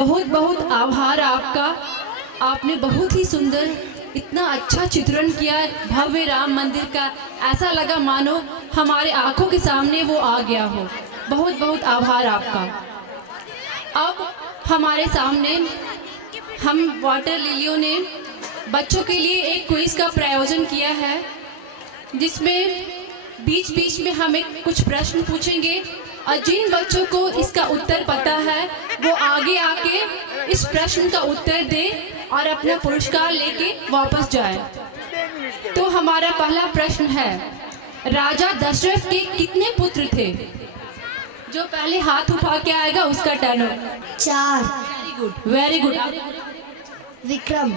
बहुत बहुत आभार आपका। आपने बहुत ही सुंदर इतना अच्छा चित्रण किया भव्य राम मंदिर का। ऐसा लगा मानो हमारे आंखों के सामने वो आ गया हो। बहुत बहुत आभार आपका। अब हमारे सामने हम वाटर लिलियों ने बच्चों के लिए एक क्विज का प्रायोजन किया है, जिसमें बीच बीच में हमें कुछ प्रश्न पूछेंगे और जिन बच्चों को इसका उत्तर पता है वो आगे आके इस प्रश्न का उत्तर दें और अपना पुरस्कार लेके वापस जाए। तो हमारा पहला प्रश्न है, राजा दशरथ के कितने पुत्र थे? जो पहले हाथ उठा के आएगा उसका turn. 4। Very good, very good. Vikram.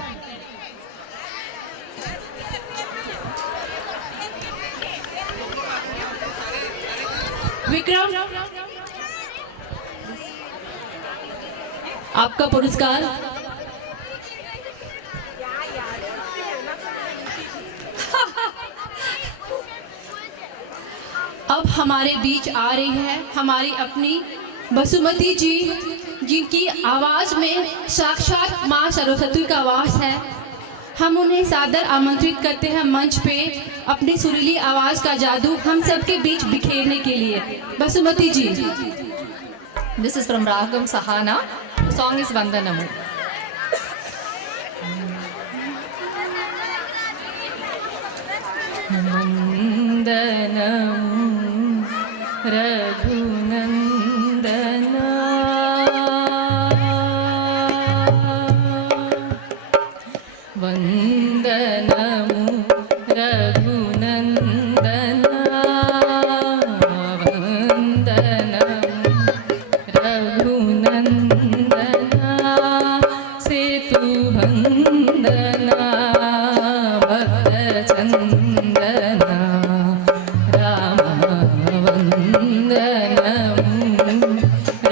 Vikram, आपका पुरस्कार। अब हमारे बीच आ रही है हमारी अपनी बसुमती जी, जिनकी आवाज़ में साक्षात माँ सरस्वती का आवाज़ है। हम उन्हें सादर आमंत्रित करते हैं मंच पे अपनी सुरीली आवाज़ का जादू हम सबके बीच बिखेरने के लिए। बसुमती जी। This is from Ragam Sahana. The song is Vandanamu. Vandanamu Raghunandana Vandanamu Raghunandana Vandanamu Raghunandana Setu Vandana Bhakta Chandana Rama Vandanamu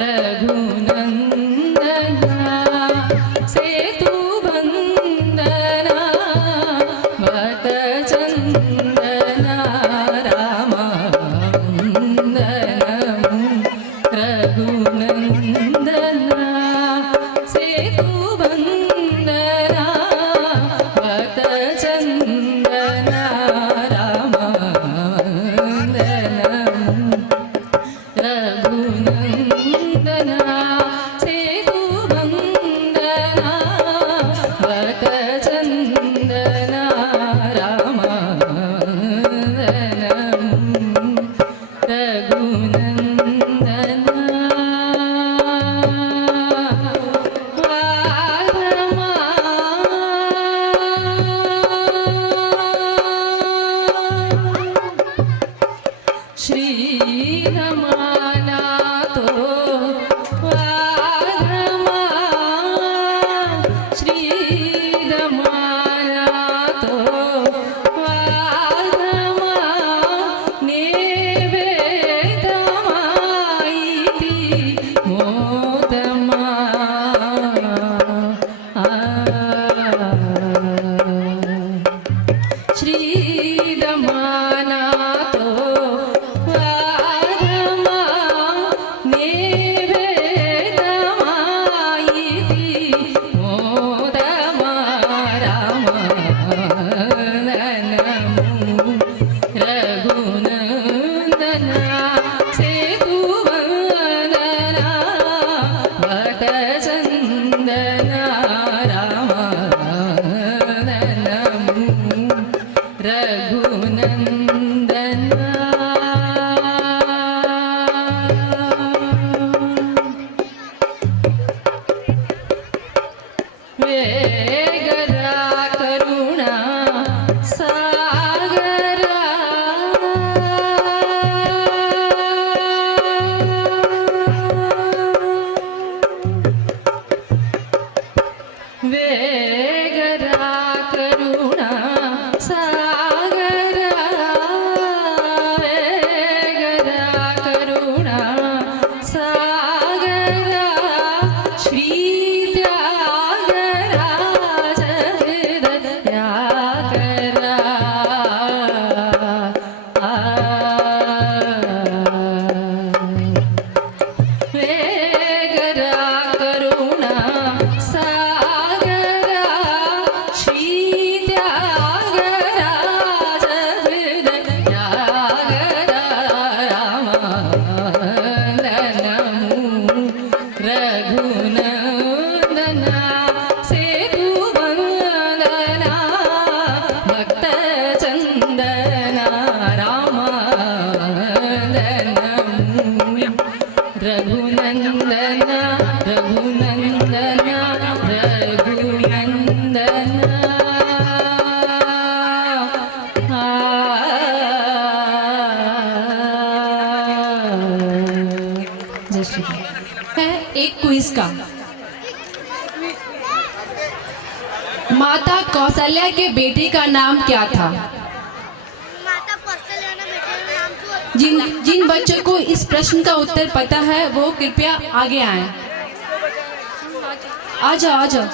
Raghunandana Setu Vandana Bhakta Chandana Rama Vandanamu Raghunandana Setu Vandana Bhakta Chandana Rama Vandanamu Raghunandana Setu Vandana Bhakta Chandana Rama Vandanamu Raghunandana Raghunandan Raghunandan Raghunandan जय श्री राम। है एक quiz का। माता कौशल्या के बेटे का नाम क्या था? माता कौशल्या ने बेटे का नाम जिन बच्चों को इस प्रश्न का उत्तर पता है वो कृपया आगे आएं। आ जाओ आ जाओ।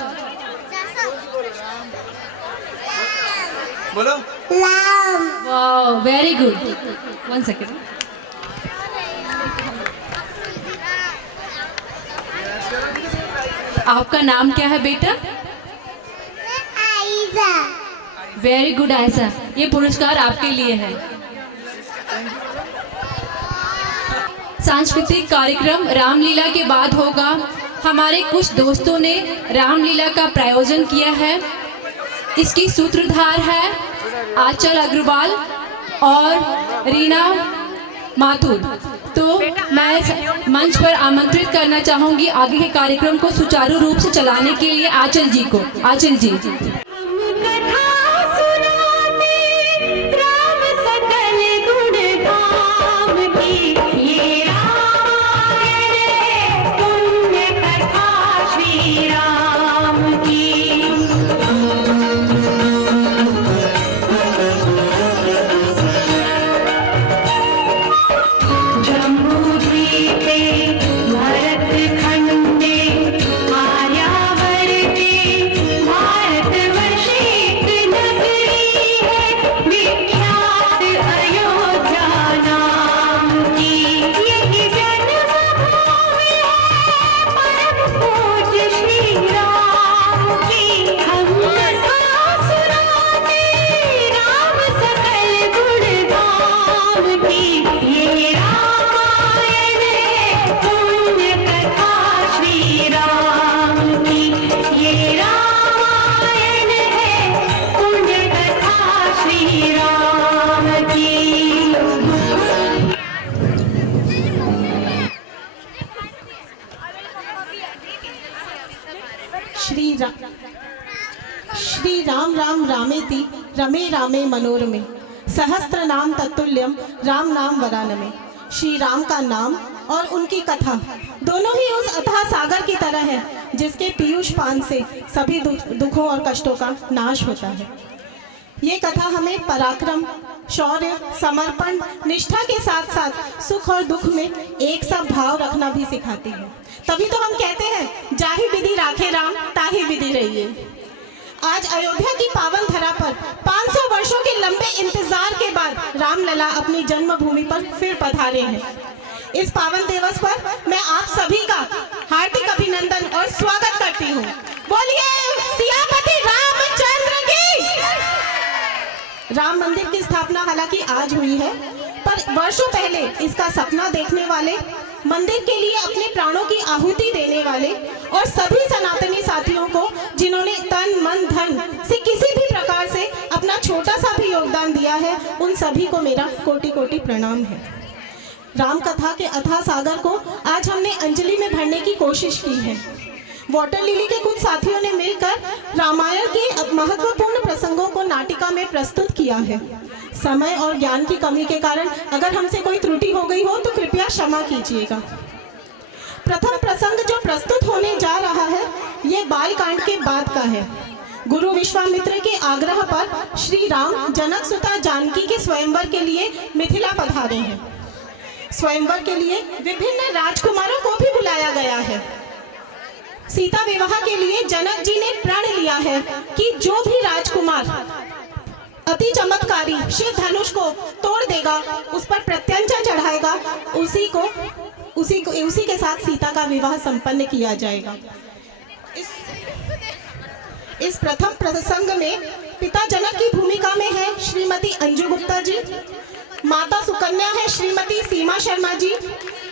बोलो। वाह वेरी गुड। 1 सेकेंड। आपका नाम क्या है बेटा? आयशा। वेरी गुड आयशा, ये पुरस्कार आपके लिए है। सांस्कृतिक कार्यक्रम रामलीला के बाद होगा। हमारे कुछ दोस्तों ने रामलीला का प्रायोजन किया है। इसकी सूत्रधार है आंचल अग्रवाल और रीना माथुर। तो मैं मंच पर आमंत्रित करना चाहूंगी आगे के कार्यक्रम को सुचारू रूप से चलाने के लिए आंचल जी को। आंचल जी। श्री राम राम रामेति रमे रामे मनोरमे सहस्त्र नाम तत्तुल्यम राम नाम वरानमे। श्री राम का नाम और उनकी कथा दोनों ही उस अथाह सागर की तरह है जिसके पीयूष पान से सभी दुखों और कष्टों का नाश होता है। ये कथा हमें पराक्रम, शौर्य, समर्पण, निष्ठा के साथ साथ सुख और दुख में एक सा भाव रखना भी सिखाती है। तभी तो हम कहते हैं जाहि विधि राखे राम ताहि विधि रहिए। आज अयोध्या की पावन धरा पर 500 वर्षों के लंबे इंतजार के बाद रामलला अपनी जन्मभूमि पर फिर पधारे हैं। इस पावन दिवस पर मैं आप सभी का हार्दिक अभिनंदन और स्वागत करती हूँ। बोलिए सियापति रामचंद्र की। राम मंदिर की स्थापना हालांकि आज हुई है, पर वर्षों पहले इसका सपना देखने वाले, मंदिर के लिए अपने प्राणों की आहुति देने वाले और सभी सनातनी साथियों को जिन्होंने तन मन धन से किसी भी प्रकार से अपना छोटा सा भी योगदान दिया है, उन सभी को मेरा कोटि कोटि प्रणाम है। राम कथा के अथाह सागर को आज हमने अंजलि में भरने की कोशिश की है। वाटर लिली के कुछ साथियों ने मिलकर रामायण के महत्वपूर्ण प्रसंगों को नाटिका में प्रस्तुत किया है। समय और ज्ञान की कमी के कारण अगर हमसे कोई त्रुटि हो गई हो तो कृपया क्षमा कीजिएगा। प्रथम प्रसंग जो प्रस्तुत होने जा रहा है ये बाल कांड के बाद का है। गुरु विश्वामित्र के आग्रह पर श्री राम जनक सुता जानकी के स्वयंवर के लिए मिथिला पधारे हैं। स्वयंवर के लिए विभिन्न राजकुमारों को भी बुलाया गया है। सीता विवाह के लिए जनक जी ने प्रण लिया है कि जो भी राजकुमार अति चमत्कारी शिव धनुष को तोड़ देगा, उस पर प्रत्यंचा चढ़ाएगा, उसी के साथ सीता का विवाह संपन्न किया जाएगा। इस प्रथम प्रसंग में पिता जनक की भूमिका में है श्रीमती अंजू गुप्ता जी, माता सुकन्या है श्रीमती सीमा शर्मा जी,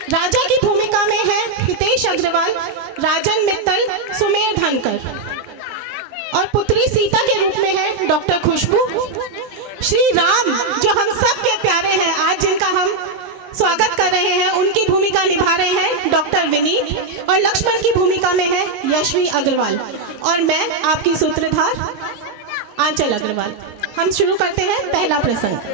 राजा की भूमिका में है हितेश अग्रवाल, राजन मित्तल, सुमेर धनकर और पुत्री सीता के रूप में है डॉक्टर खुशबू। श्री राम जो हम सब के प्यारे हैं, आज जिनका हम स्वागत कर रहे हैं, उनकी भूमिका निभा रहे हैं डॉक्टर विनीत और लक्ष्मण की भूमिका में है यशवी अग्रवाल और मैं आपकी सूत्रधार आंचल अग्रवाल। हम शुरू करते हैं पहला प्रसंग।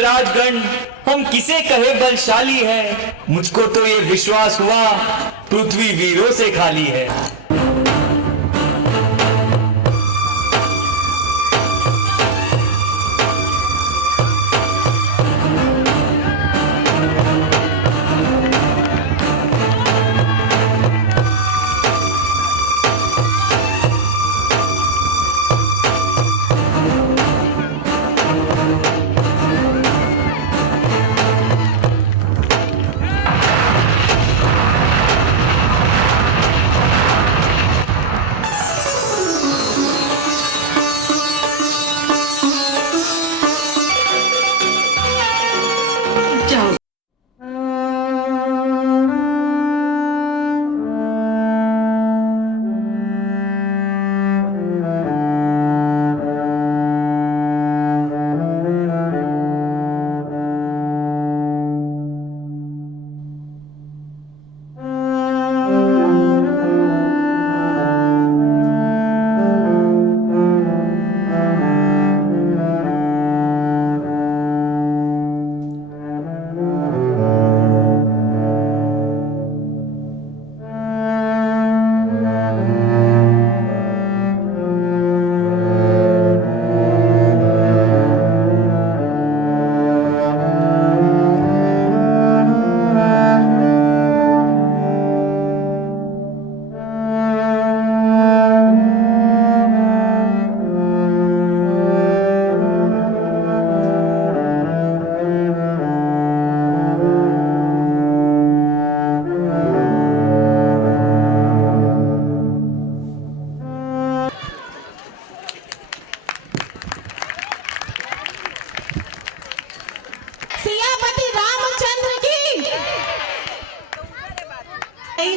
राजगण हम किसे कहे बलशाली है, मुझको तो ये विश्वास हुआ पृथ्वी वीरों से खाली है।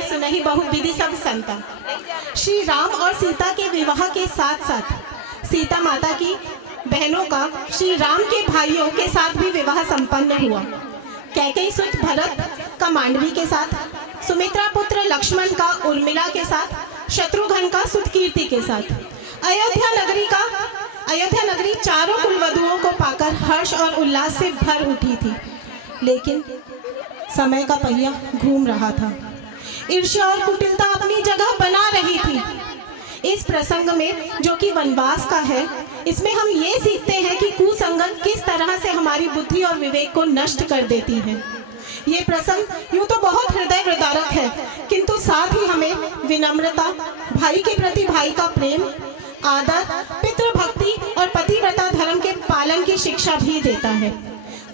सुनहि बहु विधि सब संता। श्री राम और सीता के विवाह के साथ साथ सीता माता की बहनों का श्री राम के भाइयों के साथ भी विवाह संपन्न हुआ। कैकेयी सुत भरत का मांडवी के साथ, सुमित्रा पुत्र लक्ष्मण का उर्मिला के साथ, शत्रुघ्न का सुतकीर्ति के साथ। अयोध्या नगरी चारों कुलवधुओं को पाकर हर्ष और उल्लास से भर उठी थी, लेकिन समय का पहिया घूम रहा था। ईर्ष्या और कुटिलता अपनी जगह बना रही थी। इस प्रसंग में, जो कि वनवास का है, इसमें हम ये सीखते हैं कि कुसंगत किस तरह से हमारी बुद्धि और विवेक को नष्ट कर देती है। ये प्रसंग यूँ तो बहुत हृदय विदारक है, किंतु साथ ही हमें विनम्रता, भाई के प्रति भाई का प्रेम, आदर, पितृभक्ति और पतिव्रता धर्म के पालन की शिक्षा भी देता है।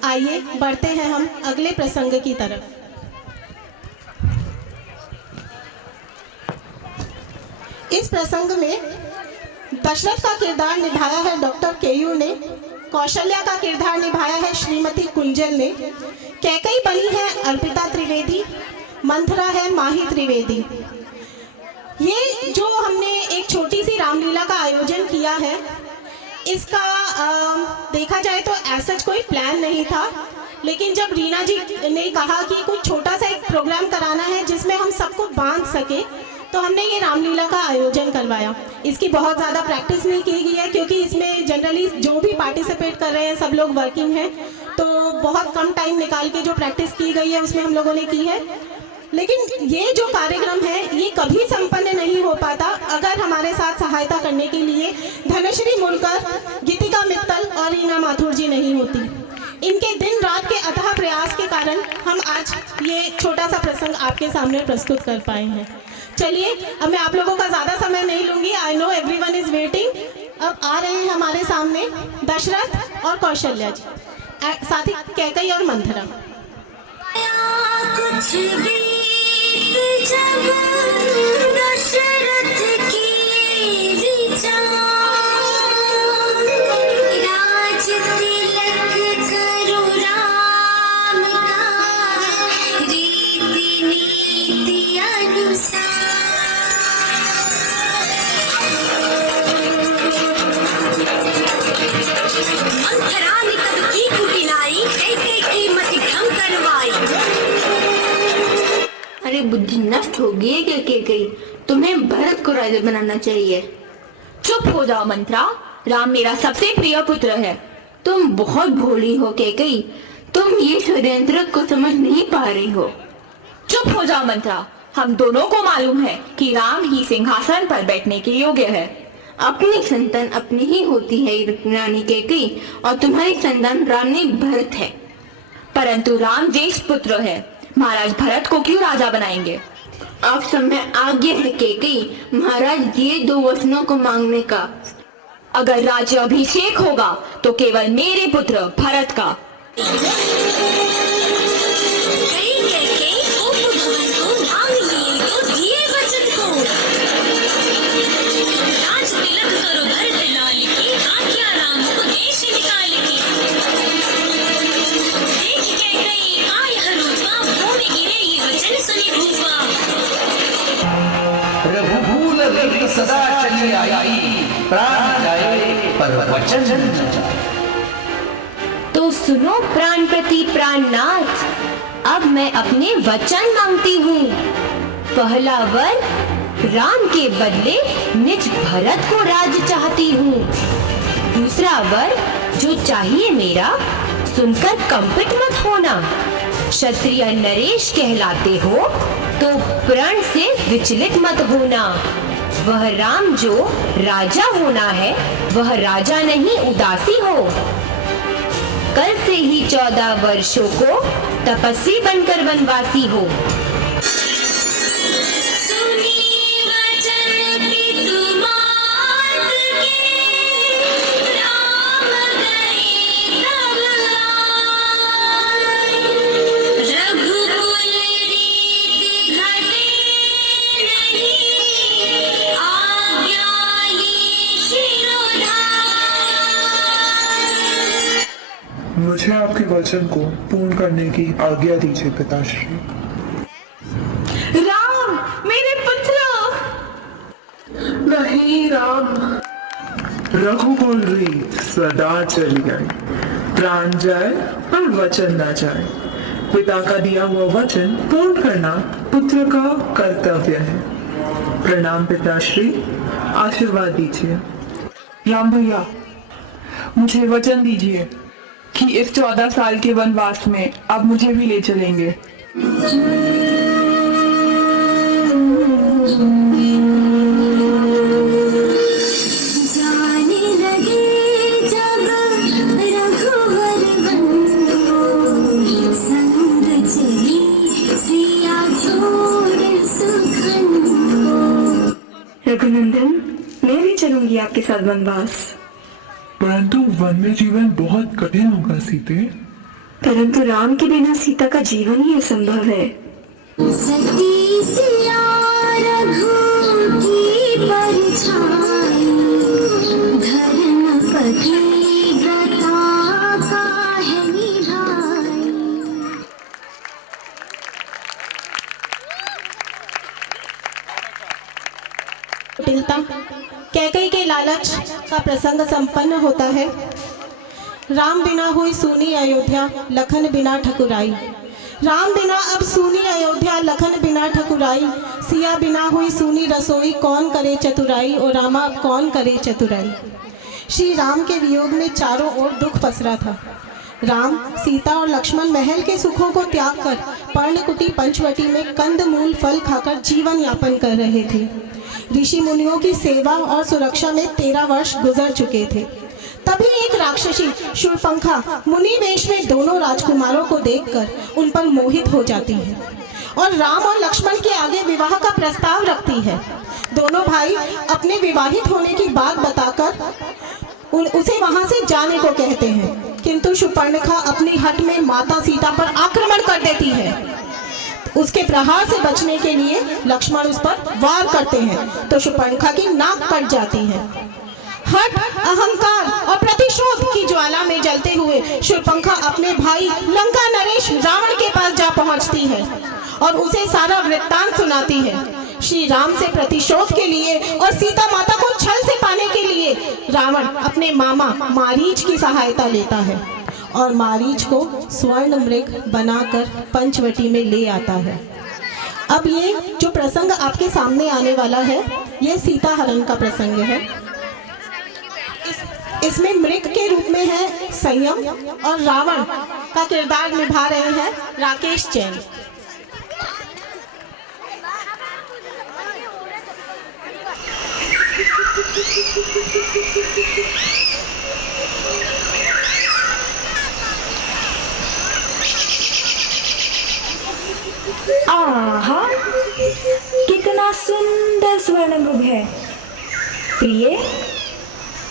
आइए बढ़ते हैं हम अगले प्रसंग की तरफ। इस प्रसंग में दशरथ का किरदार निभाया है डॉक्टर केयू ने, कौशल्या का किरदार निभाया है श्रीमती कुंजल ने, कैकेयी बनी है अर्पिता त्रिवेदी, मंथरा है माही त्रिवेदी। ये जो हमने एक छोटी सी रामलीला का आयोजन किया है, इसका देखा जाए तो ऐसा कोई प्लान नहीं था, लेकिन जब रीना जी ने कहा कि कुछ छोटा सा एक प्रोग्राम कराना है जिसमें हम सबको बांध सके, तो हमने ये रामलीला का आयोजन करवाया। इसकी बहुत ज़्यादा प्रैक्टिस नहीं की गई है क्योंकि इसमें जनरली जो भी पार्टिसिपेट कर रहे हैं सब लोग वर्किंग हैं, तो बहुत कम टाइम निकाल के जो प्रैक्टिस की गई है उसमें हम लोगों ने की है। लेकिन ये जो कार्यक्रम है ये कभी संपन्न नहीं हो पाता अगर हमारे साथ सहायता करने के लिए धनश्री मुरकर, गीतिका मित्तल और रीना माथुर जी नहीं होती। इनके दिन रात के अथाह प्रयास के कारण हम आज ये छोटा सा प्रसंग आपके सामने प्रस्तुत कर पाए हैं। चलिए, अब मैं आप लोगों का ज़्यादा समय नहीं लूँगी। I know everyone is waiting. अब आ रहे हैं हमारे सामने दशरथ और कौशल्या जी, साथ ही कैकई और मंथरा। कुछ बीत जब दशरथ की ऋचा, राज तिलक करो राम का, रीति नीति अनुसार। मंथरा ने तब की कुटिलाई, कैकई की मति भ्रम करवाई। अरे बुद्धि नष्ट हो गई है क्या कैकई? तुम्हें भरत को राजा बनाना चाहिए। चुप हो जाओ मंत्रा, राम मेरा सबसे प्रिय पुत्र है। तुम बहुत भोली हो कैकई, तुम ये षड्यंत्र को समझ नहीं पा रही हो। चुप हो जाओ मंत्रा, हम दोनों को मालूम है कि राम ही सिंहासन पर बैठने के योग्य है। अपनी संतान अपनी ही होती है रानी कैकई, और तुम्हारी संतान रानी भरत है। परंतु राम ज्येष्ठ पुत्र है, महाराज भरत को क्यों राजा बनाएंगे? अब समय आ गया है कैकई महाराज ये दो वचनों को मांगने का। अगर राज्य अभिषेक होगा तो केवल मेरे पुत्र भरत का। रघुकुल रीत सदा चली आई, प्राण जाए पर वचन न जाए। तो सुनो प्राणपति प्राणनाथ, अब मैं अपने वचन मांगती हूँ। पहला वर, राम के बदले निज भरत को राज चाहती हूँ। दूसरा वर, जो चाहिए मेरा, सुनकर कंपित मत होना। क्षत्रिय नरेश कहलाते हो तो प्रण से विचलित मत होना। वह राम जो राजा होना है वह राजा नहीं उदासी हो। कल से ही 14 वर्षों को तपस्वी बनकर वनवासी हो। मुझे आपके वचन को पूर्ण करने की आज्ञा दीजिए पिताश्री। राम मेरे पुत्र। नहीं राम, रघुकुल रीत सदा चली आई, प्राण जाए पर वचन न जाए। पिता का दिया हुआ वचन पूर्ण करना पुत्र का कर्तव्य है। प्रणाम पिताश्री, आशीर्वाद दीजिए। राम भैया, मुझे वचन दीजिए कि इस 14 साल के वनवास में आप मुझे भी ले चलेंगे। जाने लगे जब रघुवर बंधु, संग चली सिया छोड़ सुखन। रघुनंदन, मैं भी चलूंगी आपके साथ वनवास। परंतु वन में जीवन बहुत कठिन होगा सीते। परंतु राम के बिना सीता का जीवन ही असंभव है। सती सिया रघु की परछाई, धर्मपति व्रता काहे निभाई। कुटिलता, कैकई के लालच का प्रसंग संपन्न होता है। राम बिना हुई सूनी अयोध्या, लखन बिना ठकुराई। राम बिना अब सूनी अयोध्या, लखन बिना ठकुराई। सिया बिना हुई सूनी रसोई, कौन करे चतुराई। और रामा अब कौन करे चतुराई। श्री राम के वियोग में चारों ओर दुख पसरा था। राम, सीता और लक्ष्मण महल के सुखों को त्याग कर पर्णकुटी पंचवटी में कंदमूल फल खाकर जीवन यापन कर रहे थे। ऋषि मुनियों की सेवा और सुरक्षा में 13 वर्ष गुजर चुके थे। तभी एक राक्षसी शूर्पणखा मुनि वेश में दोनों राजकुमारों को देखकर उन पर मोहित हो जाती है और राम और लक्ष्मण के आगे विवाह का प्रस्ताव रखती है। दोनों भाई अपने विवाहित होने की बात बताकर उसे वहां से जाने को कहते हैं, किंतु शूर्पणखा अपनी हठ में माता सीता पर आक्रमण कर देती है। उसके प्रहार से बचने के लिए लक्ष्मण उस पर वार करते हैं तो शूर्पणखा की नाक कट जाती है। हठ, अहंकार और प्रतिशोध की ज्वाला में जलते हुए शूर्पणखा अपने भाई लंका नरेश रावण के पास जा पहुंचती है और उसे सारा वृत्तांत सुनाती है। श्री राम से प्रतिशोध के लिए और सीता माता को छल से पाने के लिए रावण अपने मामा मारीच की सहायता लेता है और मारीच को स्वर्ण मृग बनाकर पंचवटी में ले आता है। अब ये जो प्रसंग आपके सामने आने वाला है, ये सीता हरण का प्रसंग है। इसमें मृग के रूप में है संयम और रावण का किरदार निभा रहे हैं राकेश जैन। आहा, कितना सुंदर स्वर्ण मृग है। प्रिय,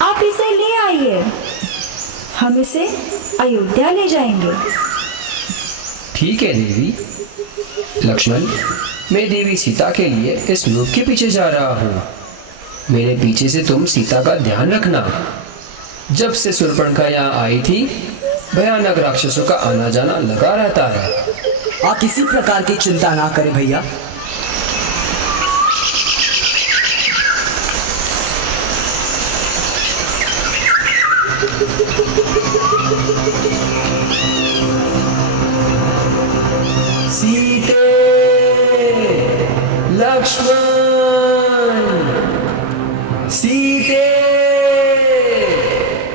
आप इसे ले आइए, हम इसे अयोध्या ले जाएंगे। ठीक है देवी। लक्ष्मण, मैं देवी सीता के लिए इस मृग के पीछे जा रहा हूँ। मेरे पीछे से तुम सीता का ध्यान रखना। जब से शूर्पणखा यहाँ आई थी, भयानक राक्षसों का आना जाना लगा रहता है। आप किसी प्रकार की चिंता ना करें भैया। सीते, लक्ष्मण, सीते,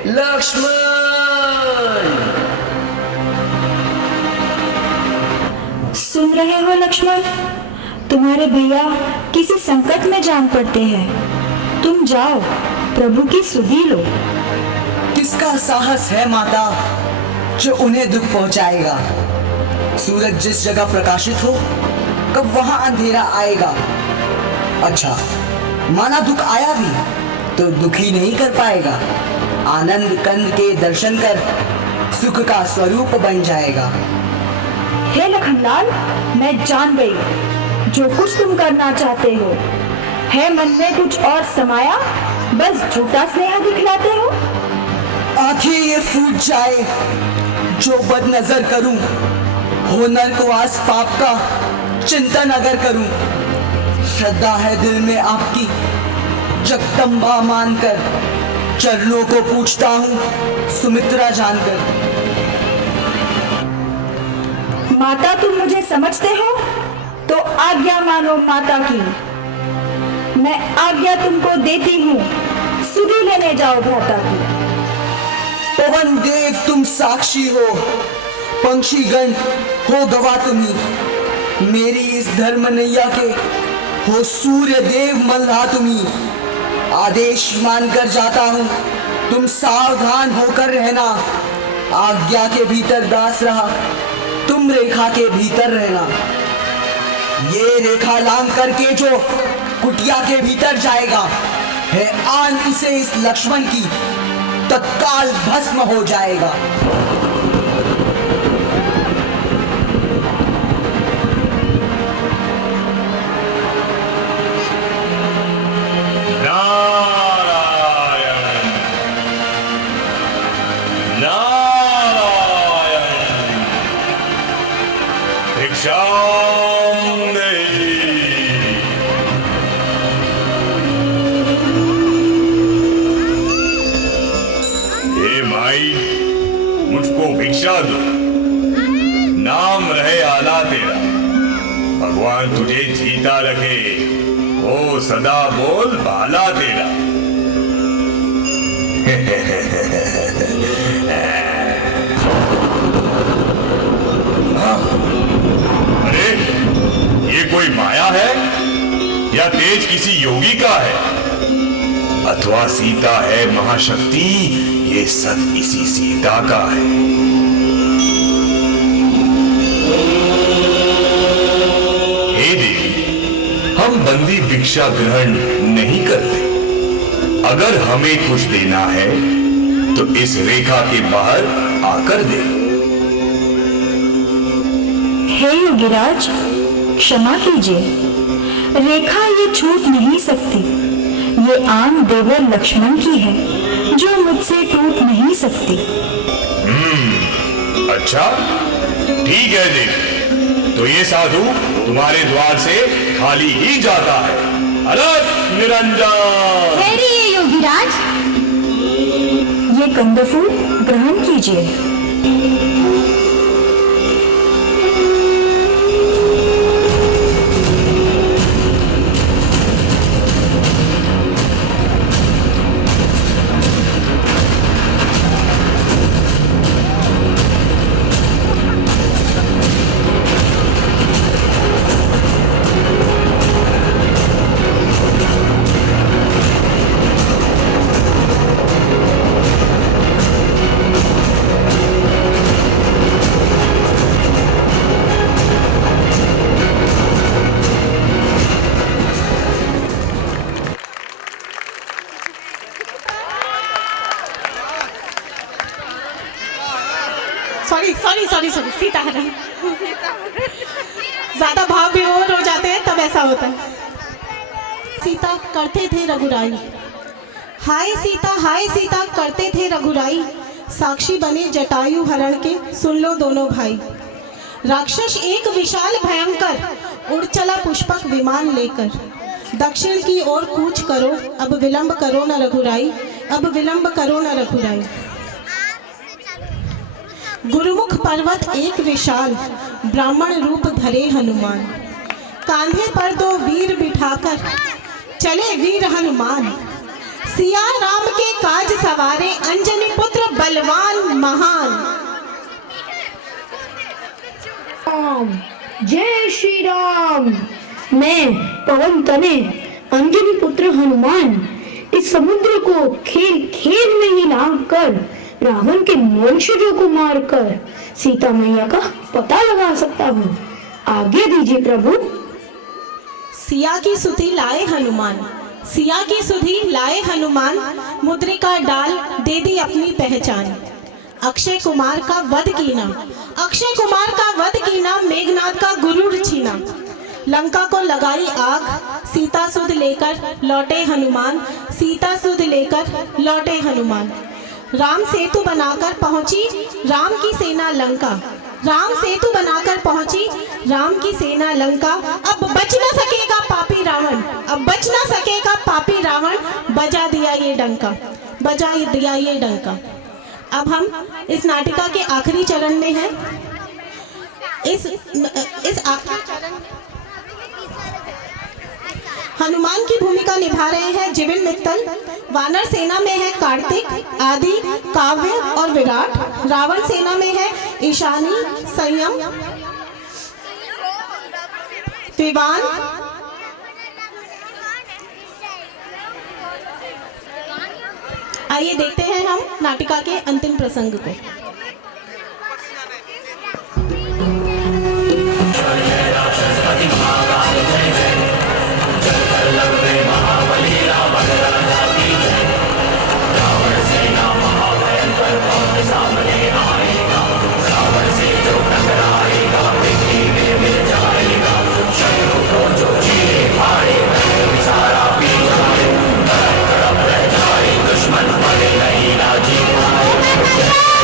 लक्ष्मण। सुन रहे हो लक्ष्मण, तुम्हारे भैया किसी संकट में जान पड़ते हैं। तुम जाओ, प्रभु की सुधि लो। किसका साहस है माता जो उन्हें दुख पहुंचाएगा। सूरज जिस जगह प्रकाशित हो, कब वहां अंधेरा आएगा। अच्छा, माना दुख आया भी तो दुखी नहीं कर पाएगा। आनंद कंद के दर्शन कर सुख का स्वरूप बन जाएगा। हे लखनलाल, मैं जान गई जो कुछ तुम करना चाहते हो। है मन में कुछ और समाया, बस झूठा स्नेह दिखलाते हो। आंखें ये फूट जाए जो बदनजर करूं, हो नरकवास पाप का चिंतन अगर करूं। श्रद्धा है दिल में आपकी जगदम्बा मानकर, चरणों को पूछता हूं सुमित्रा जानकर। माता, तुम मुझे समझते हो तो आज्ञा मानो माता की। मैं आज्ञा तुमको देती हूँ, सुधि लेने जाओ भ्राता की। पवन देव तुम साक्षी हो, पंक्षीगण हो गवाह तुम्ही। मेरी इस धर्म नैया के हो सूर्य देव मल्लाह तुम्ही। आदेश मानकर जाता हूँ, तुम सावधान होकर रहना। आज्ञा के भीतर दास रहा, तुम रेखा के भीतर रहना। ये रेखा लांग करके जो कुटिया के भीतर जाएगा, है आन इसे इस लक्ष्मण की तत्काल भस्म हो जाएगा। सीता रखे, ओ सदा बोल बाला तेरा। अरे ये कोई माया है या तेज किसी योगी का है, अथवा सीता है महाशक्ति, ये सब इसी सीता का है। हे देवी, हम बंदी भिक्षा ग्रहण नहीं करते। अगर हमें कुछ देना है तो इस रेखा के बाहर आकर दे। हे योगीराज, क्षमा कीजिए, रेखा ये छूट नहीं सकती। ये आन देवर लक्ष्मण की है जो मुझसे टूट नहीं सकती। अच्छा, ठीक है देवी, तो ये साधु तुम्हारे द्वार से खाली ही जाता है। अलग निरंजन। ठहरिए योगीराज। ये कंदफूल ग्रहण कीजिए। सॉरी सीताहरण। ज्यादा भाव विभोर हो जाते हैं तब ऐसा होता है। सीता करते थे रघुराई, हाय सीता करते थे रघुराई, साक्षी बने जटायु हरण के, सुन लो दोनों भाई। राक्षस एक विशाल भयंकर उड़ चला पुष्पक विमान लेकर, दक्षिण की ओर कूच करो, अब विलंब करो न रघुराई, अब विलंब करो न रघुराई। गुरुमुख पर्वत एक विशाल, ब्राह्मण रूप धरे हनुमान, कांधे पर दो वीर बिठाकर चले वीर हनुमान, सिया राम के काज सवारे, अंजनी पुत्र बलवान महान। जय श्री राम। मैं पवन तने अंजनी पुत्र हनुमान इस समुद्र को खेल खेल में ही लांघ कर रावण के वंशजों को मारकर सीता मैया का पता लगा सकता हूँ। आज्ञा दीजिए प्रभु। सिया की सुधि लाए हनुमान, सिया की सुधि लाए हनुमान, मुद्रिका डाल दे दी अपनी पहचान। अक्षय कुमार का वध कीना, अक्षय कुमार का वध कीना, मेघनाथ का गुरूर छीना। लंका को लगाई आग, सीता सुध लेकर लौटे हनुमान, सीता सुध लेकर लौटे हनुमान। राम सेतु बनाकर पहुंची राम की सेना लंका, राम सेतु बनाकर पहुंची राम की सेना लंका। अब बच न सकेगा पापी रावण, अब बच न सकेगा पापी रावण, बजा दिया ये डंका, बजा दिया ये डंका। अब हम इस नाटिका के आखिरी चरण में हैं। इस आखिरी चरण हनुमान की भूमिका निभा रहे हैं जीवन मित्तल, वानर सेना में है कार्तिक, आदि, काव्य और विराट, रावण सेना में है ईशानी, संयम, विवान, आइए देखते हैं हम नाटिका के अंतिम प्रसंग को।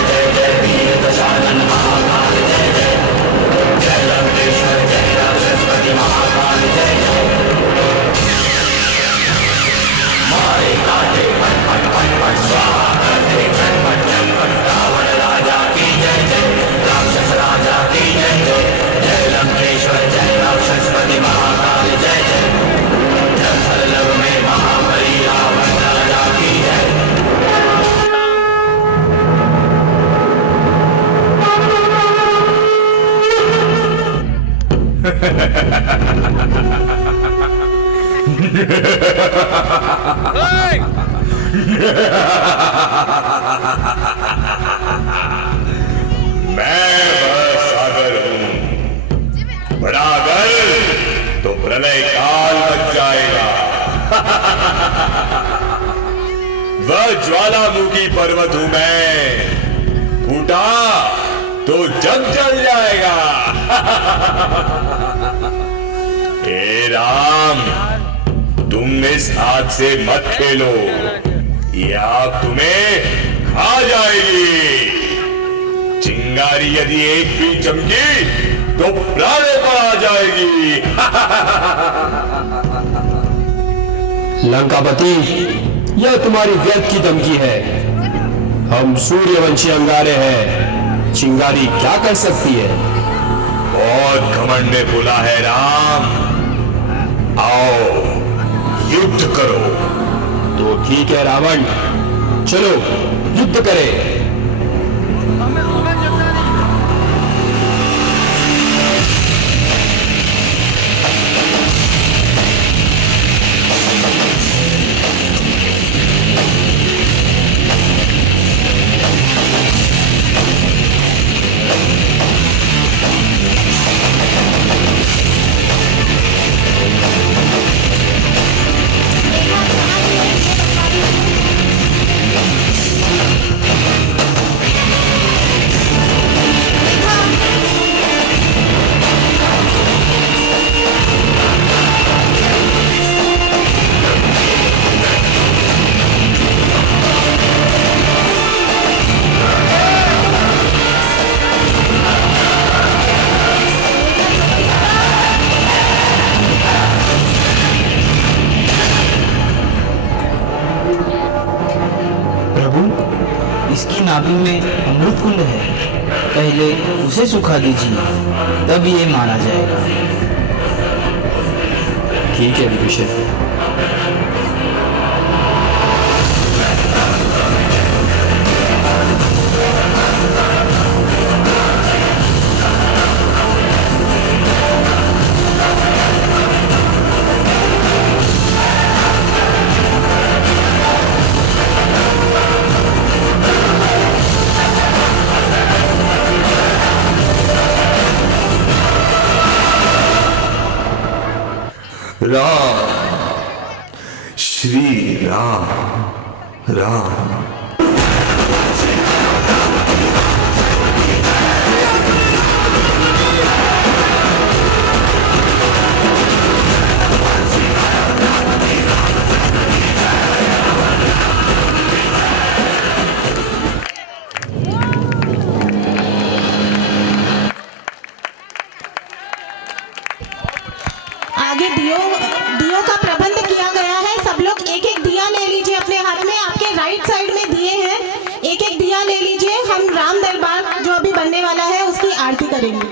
जय मैं वह सागर हूं, बड़ा अगर तो प्रलय काल मच जाएगा। वह ज्वालामुखी पर्वत हूं मैं, फूटा तो जग जल जाएगा। हे राम, तुम इस आग से मत खेलो, ये आग तुम्हें खा जाएगी। चिंगारी यदि एक भी चमकी तो प्राणों पर आ जाएगी। लंकापति, यह तुम्हारी व्यर्थ की धमकी है। हम सूर्यवंशी अंगारे हैं, चिंगारी क्या कर सकती है? बहुत घमंड में फूला है राम। आओ युद्ध करो। तो ठीक है रावण, चलो युद्ध करें। इसकी नाभि में अमृत कुंड है, पहले उसे सुखा दीजिए, तब ये मारा जाएगा। ठीक है विभीषण। राम, श्री राम, राम। आगे दियो का प्रबंध किया गया है। सब लोग एक एक दिया ले लीजिए अपने हाथ में। आपके राइट साइड में दिए हैं, एक एक दिया ले लीजिए। हम राम दरबार जो अभी बनने वाला है उसकी आरती करेंगे।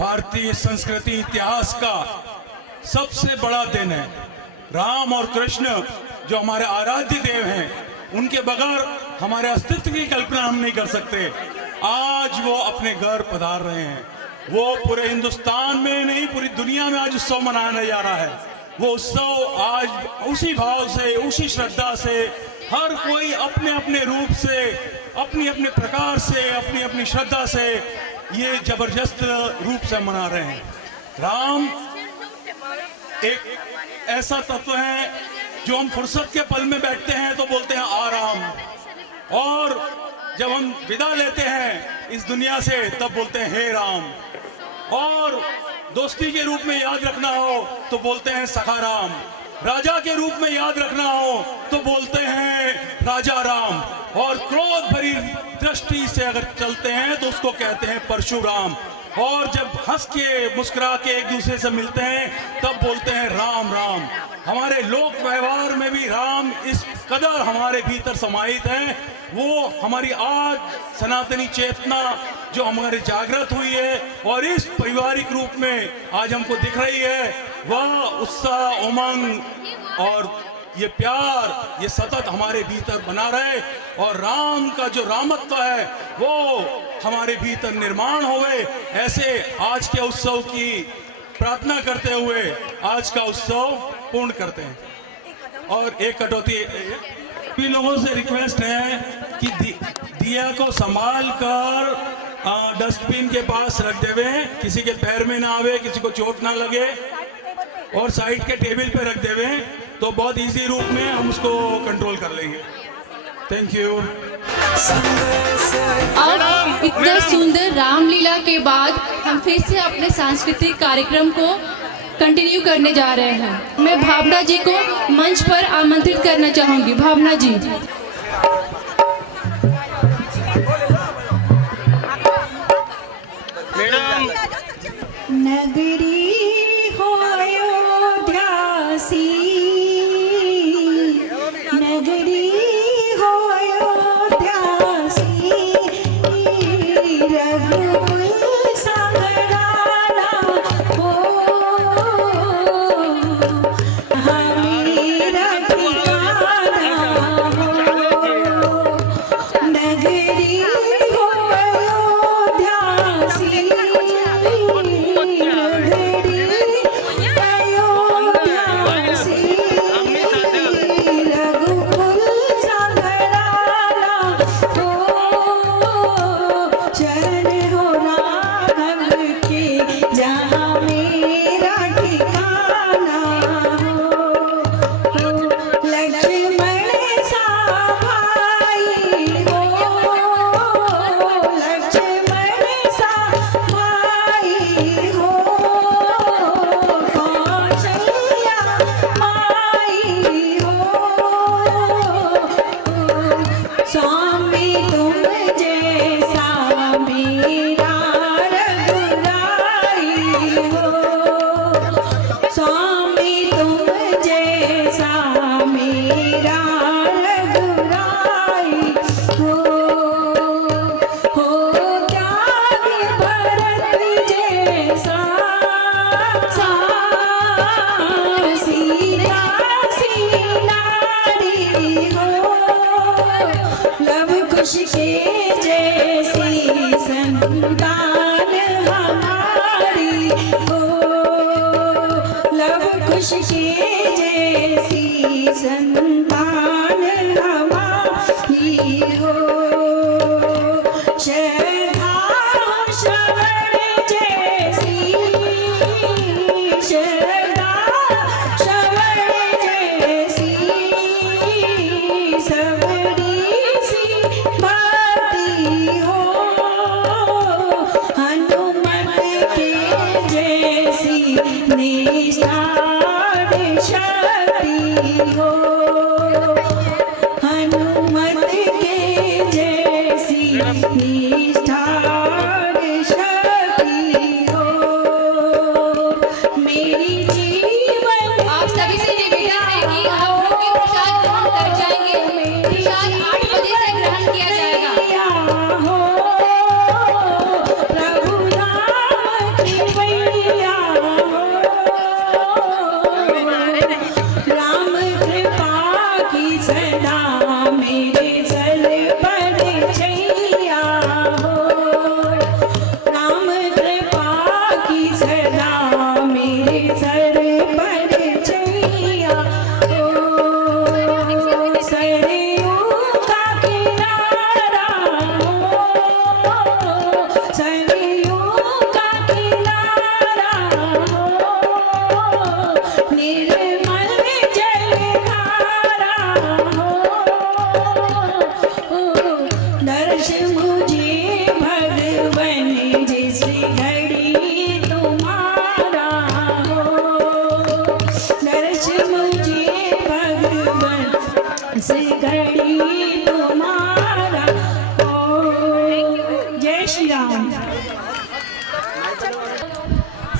भारतीय संस्कृति इतिहास का सबसे बड़ा दिन है। राम और कृष्ण जो हमारे आराध्य देव हैं, उनके बगैर हमारे अस्तित्व की कल्पना हम नहीं कर सकते। आज वो अपने घर पधार रहे हैं। वो पूरे हिंदुस्तान में नहीं, पूरी दुनिया में आज उत्सव मनाया जा रहा है। वो उत्सव आज उसी भाव से, उसी श्रद्धा से, हर कोई अपने अपने रूप से, अपनी अपने प्रकार से, अपनी अपनी श्रद्धा से ये जबरदस्त रूप से मना रहे हैं। राम एक ऐसा तत्व है जो हम फुर्सत के पल में बैठते हैं तो बोलते हैं आराम, और जब हम विदा लेते हैं इस दुनिया से तब बोलते हैं हे राम, और दोस्ती के रूप में याद रखना हो तो बोलते हैं सखा राम, राजा के रूप में याद रखना हो तो बोलते हैं राजा राम, और क्रोध भरी दृष्टि से अगर चलते हैं तो उसको कहते हैं परशुराम, और जब हंस के मुस्कुरा के एक दूसरे से मिलते हैं तब बोलते हैं राम राम। हमारे लोक व्यवहार में भी राम इस कदर हमारे भीतर समाहित है। वो हमारी आज सनातनी चेतना जो हमारे जागृत हुई है और इस पारिवारिक रूप में आज हमको दिख रही है, वह उत्साह, उमंग और ये प्यार ये सतत हमारे भीतर बना रहे, और राम का जो रामत्व है वो हमारे भीतर निर्माण होवे। ऐसे आज के उत्सव की प्रार्थना करते हुए आज का उत्सव पूर्ण करते हैं। और एक कटौती भी लोगों से रिक्वेस्ट है कि दिया को संभाल कर डस्टबिन के पास रख देवे, किसी के पैर में ना आवे, किसी को चोट ना लगे, और साइड के टेबल पे रख देवे तो बहुत इजी रूप में हम उसको कंट्रोल कर लेंगे। Thank you. अब इतना सुंदर रामलीला के बाद हम फिर से अपने सांस्कृतिक कार्यक्रम को कंटिन्यू करने जा रहे हैं। मैं भावना जी को मंच पर आमंत्रित करना चाहूंगी। भावना जी। नगरी हो अयोध्यासी, नगरी हो अयोध्यासी, रघुकुल संगराना हो, हमीरा ठिकाना हो। नगरी हो अयोध्यासी,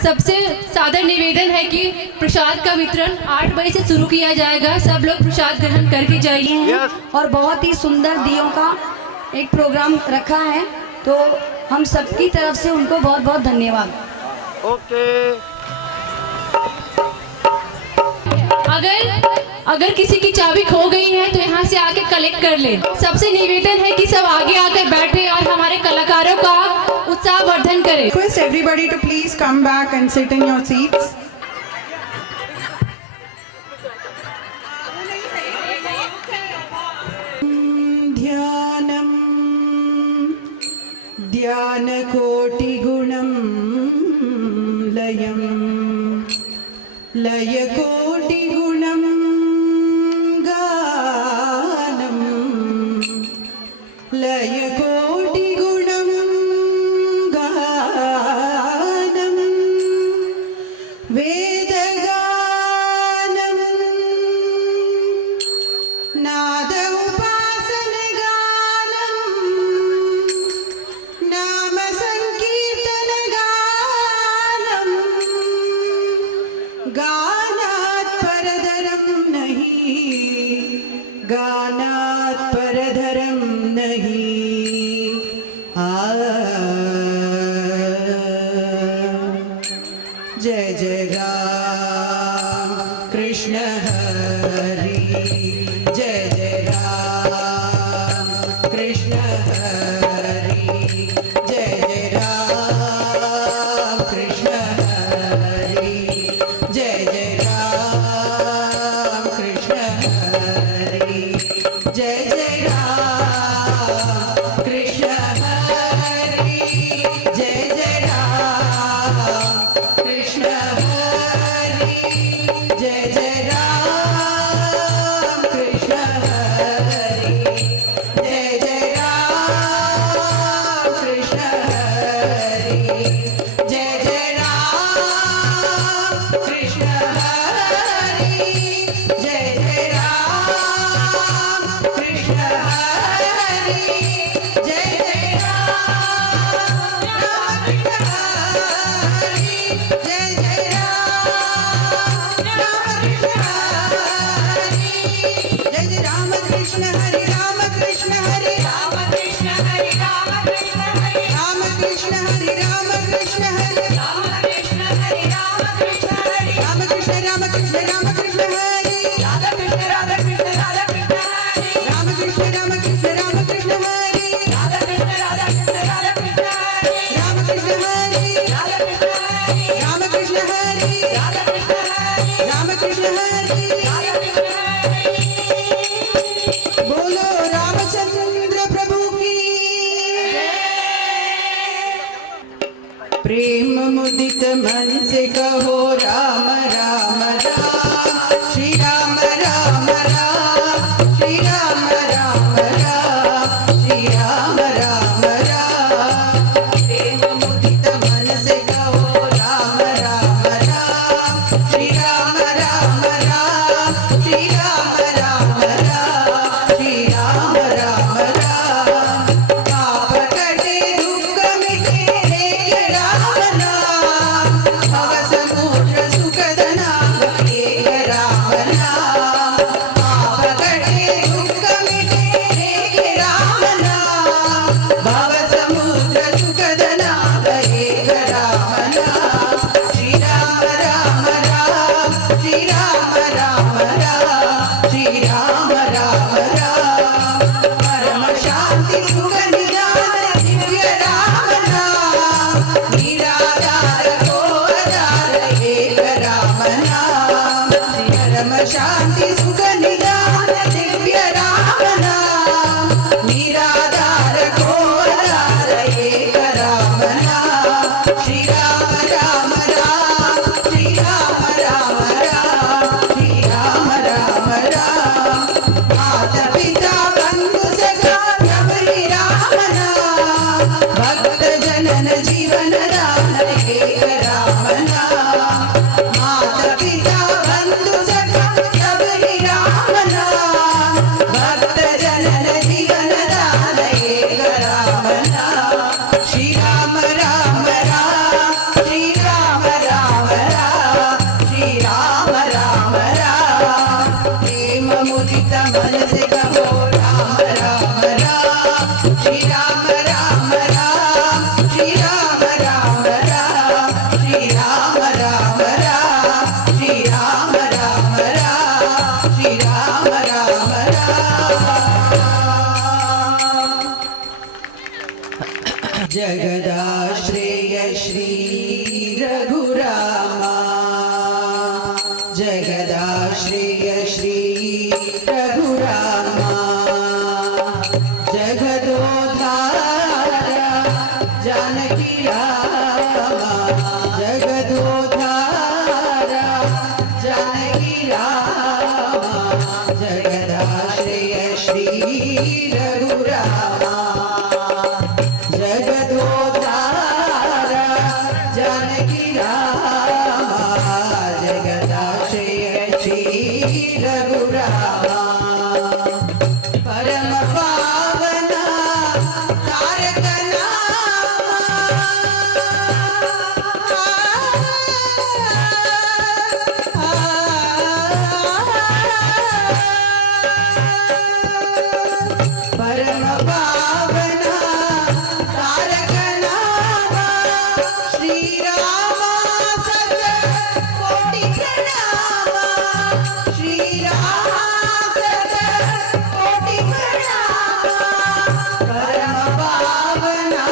सबसे सादर निवेदन है कि प्रसाद का वितरण 8 बजे से शुरू किया जाएगा। सब लोग प्रसाद ग्रहण करके जाइए। और बहुत ही सुंदर दियों का एक प्रोग्राम रखा है, तो हम सबकी तरफ से उनको बहुत बहुत धन्यवाद। अगर किसी की चाबी खो गई है तो यहाँ से आके कलेक्ट कर ले। सबसे निवेदन है कि सब आगे आकर बैठे और हमारे कलाकारों का उत्साहवर्धन करें। Request everybody to please come back and sit in your seats. ध्यानकोटिगुणं लयं लयकोटिगुणं गानं लयकोटिगुणं गानं वेदगानं नाद उपासनगानं नाम संकीर्तनगानं गानात् परधरं नहीं, गानात् परधरं नहीं। जय जय राम कृष्ण हरि, जय जय राम कृष्ण हरि, जय जय राम कृष्ण हरि, जय जय राम कृष्ण हरि, जय जय राम कृष्ण हरि, जय जय राम कृष्ण हरि, जय जय राम कृष्ण हरि, जय जय राम कृष्ण हरि, जय जय राम कृष्ण हरि, जय जय राम कृष्ण हरि, जय जय राम कृष्ण हरि, जय जय राम कृष्ण हरि, राम कृष्ण हरि, राम कृष्ण हरि, राम कृष्ण हरि, राम कृष्ण हरि, राम कृष्ण हरि, राम कृष्ण हरि, राम कृष्ण हरि, राम कृष्ण राम कृष्ण राम कृष्ण हरि, राधा कृष्ण राधा कृष्ण राधा कृष्ण हरि, राम कृष्ण राम कृष्ण राम कृष्ण हरि, राधा कृष्ण राधा कृष्ण राधा कृष्ण हरि, राम कृष्ण हरि, राधा कृष्ण हरि, राम कृष्ण हरि, राधा कृष्ण हरि, राम कृष्ण हरि, राधा कृष्ण हरि। बोलो रामचंद्र प्रभु की। प्रेम मुदित मन से कहो राम राम राम, श्री राम राम राम, श्री राम राम राम, श्री राम राम राम। प्रेम मुदित मन से कहो राम राम राम, श्री राम राम राम, श्री राम राम राम, श्री राम राम राम। पाप कटे दुख मिटे एक राम नाम, भव समुद्र सुखद नाम एक राम नाम। पाप कटे दुख मिटे एक राम नाम, भव समुद्र सुखद नाम एक राम नाम। श्री राम राम राम, श्री राम राम राम, श्री राम राम राम। परम शांति सुख निदान दिव्य राम नाम, निराधार को आधार एक राम नाम। परम शांति सुख निदान दिव्य राम नाम, निराधार को आधार एक राम नाम। श्री राम राम राम, श्री राम राम राम, श्री राम राम राम। माता पिता बंधु सखा सब ही राम नाम, भक्त जनन जीवन दान एक राम नाम। माता पिता बंधु सखा सब ही राम जगदाश्रय श्री रघुरामा जगदोद्धारा जानकी रामा जगदोद्धारा जानकी रामा जगदाश्रय श्री रघुरामा जगदोद्धारा जानकी रामा जगदाश्रय श्री रघुरामा परम पावना तारक परम पावना तारक नामा श्री रामा सत कोटि प्रणामा श्री रामा सत कोटि प्रणामा परम पावना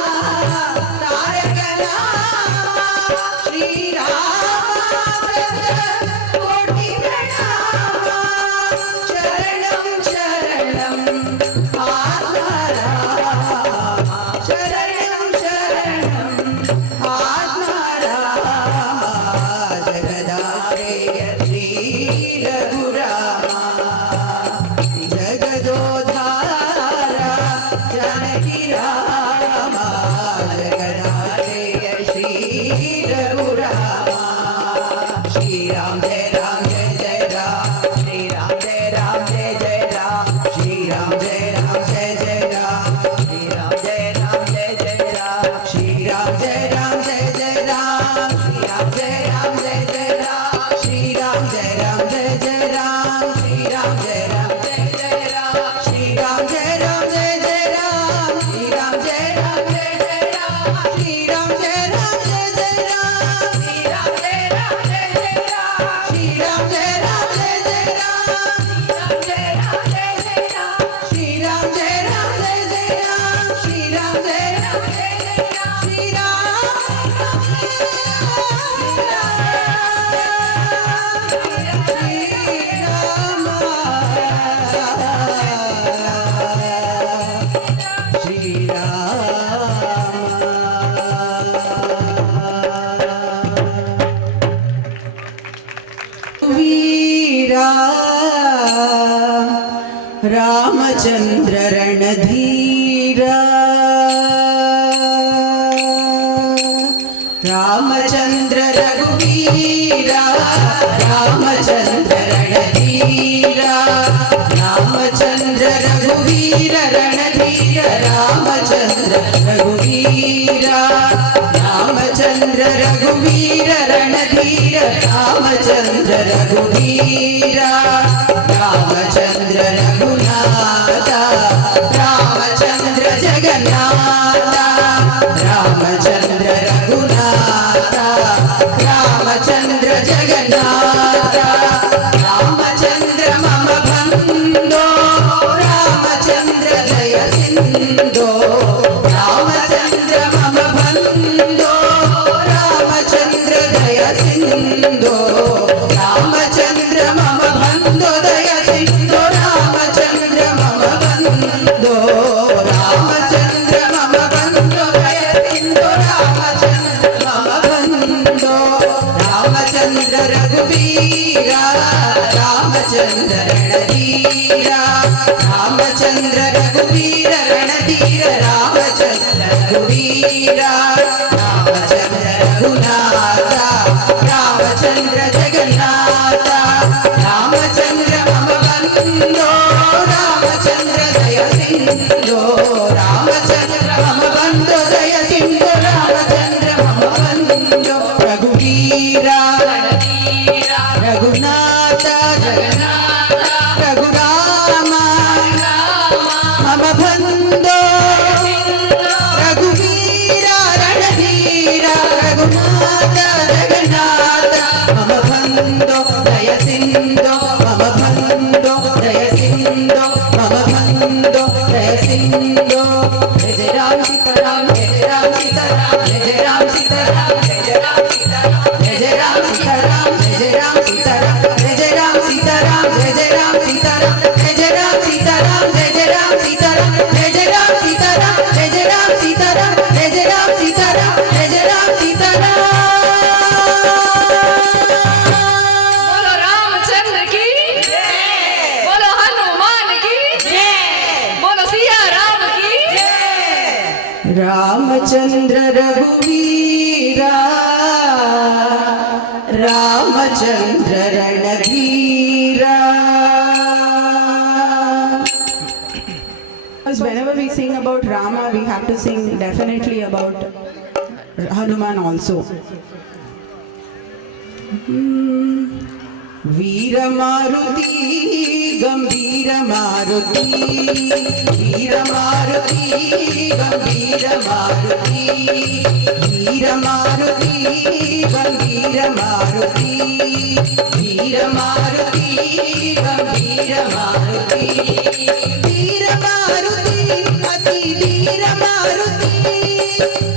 तारक नामा श्री रामा सत कोटि प्रणामा शरणं शरणं शरणं शरणं आत्मारामा जगदाश्रय श्री रघुरामा जगदोद्धारा जानकी रामा जगदाश्रय श्री रघुरामा श्री राम जय जय राम श्री राम जय जय राम श्री राम जय जय राम श्री राम जय जय राम श्री राम जय जय राम श्री राम जय जय राम श्री राम जय जय राम श्री राम जय जय राम श्री राम जय जय राम श्री राम जय जय राम श्री राम जय जय राम श्री राम जय जय राम श्री राम जय जय राम श्री राम जय जय राम श्री राम जय जय राम श्री राम जय श्री वीरा रामचंद्र रणधीरा रामचंद्र रघुवीरा रामचंद्र रणधीरा रामचंद्र रघुवीर रणधीर रामचंद्र रघुवीरा रामचंद्र रघुवीर रणधीर रामचंद्र रघुवीरा रामचंद्र रघुनाथा रामचंद्र जगन्नाथा रामचंद्र रघुनाथा रामचंद्र जगन्नाथा रामचंद्र मम बंधो रामचंद्र दय सिंधो रामचंद्र मम बंधो रामचंद्र दय सिंधो रामचंद्र मम बंधो दय सिंधो रामचंद्र मम बंधो रामचंद्र मम बंधो दय सिंधो रामचंद्र मम बंधो रामचंद्र रघुवीरा रामचंद्र रणधीरा रामचंद्र रघुवीर रणधीर रामचंद्र रघुवीरा रामचंद्र रघुनाथा रामचंद्र जगन्नाथा रामचंद्र मम बंधो रामचंद्र दय सिंधो रामचंद्र मम बंधो दय सिंधो रामचंद्र मम बंधो रघुवीरा रघुनाथा रघुरामा मम बंधो रघुवीरा रणधीरा रघुनाथा जगन्नाथा मम बंधो दय सिंधो मम बंधो दय सिंधो मम बंधो दय सिंधो जय जय राम सीताराम जय जय राम सीताराम जय जय राम सीताराम जय जय राम सीताराम जय जय राम सीताराम जय जय Ram Sitaram Ramchandra रघुवीरा Ramchandra रणधीरा. Because whenever we sing about Rama, we have to sing definitely about Hanuman also. वीर मारुति गंभीर मारुति, वीर मारुति गंभीर मारुति, वीर मारुति गंभीर मारुति, वीर मारुति गंभीर मारुति, वीर मारुति अति वीर मारुति,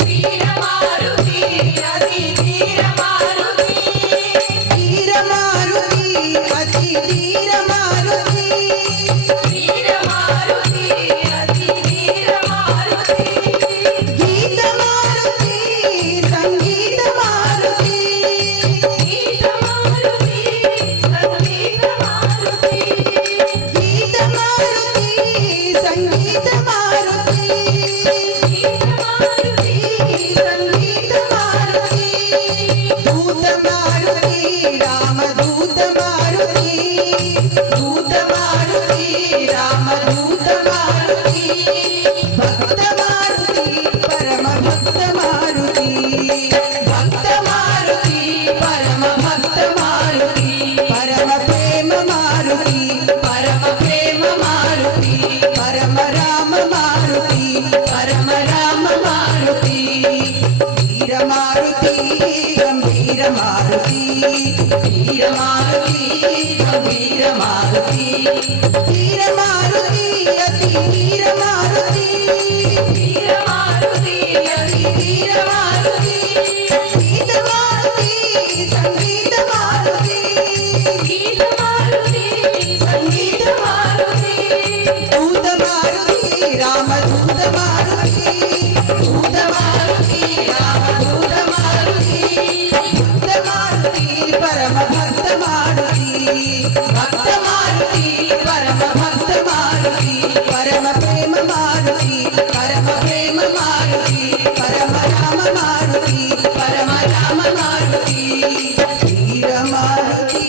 वीर मारुति अति वीर मारुति, वीर मारुति अति वीर मारुति, वीर मारुति अति वीर मारुति, गीत मारुति संगीत मारुति, गीत मारुति संगीत मारुति, गीत मारुति संगीत मारुति, गीत मारुति संगीत मारुति, दूत मारुति राम दूत मारुति, दूत मारुति राम दूत मारुति, भक्त मारुति परम भक्त मारुति, भक्त मारुति परम भक्त मारुति, परम प्रेम मारुति, परम प्रेम मारुति, परम राम मारुति, परम राम मारुति, वीर मारुति गंभीर मारुति, वीर मारुति गंभीर मारुति, वीर मारुति अति वीर मारुति, वीर मारुति अति वीर मारुति, गीत मारुति संगीत मारुति, गीत मारुति संगीत मारुति, दूत मारुति राम दूत मारुति, दूत मारुति राम दूत मारुति, भक्त मारुति परम भक्त मारुति, भक्त मारुति परम भक्त मारुति, परम प्रेम मारुति, परम प्रेम मारुति, परम राम मारुति, परम राम मारुति, वीर मारुति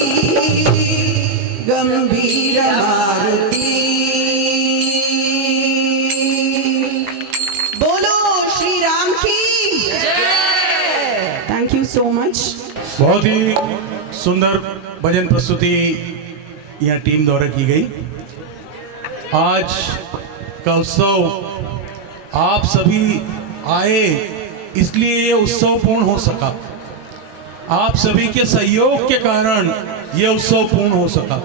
गंभीर मारुति. बोलो श्री राम की जय. Thank you so much. बहुत ही सुंदर भजन प्रस्तुति यहाँ टीम द्वारा की गई. आज का उत्सव आप सभी आए इसलिए ये उत्सव पूर्ण हो सका. आप सभी के सहयोग के कारण ये उत्सव पूर्ण हो सका.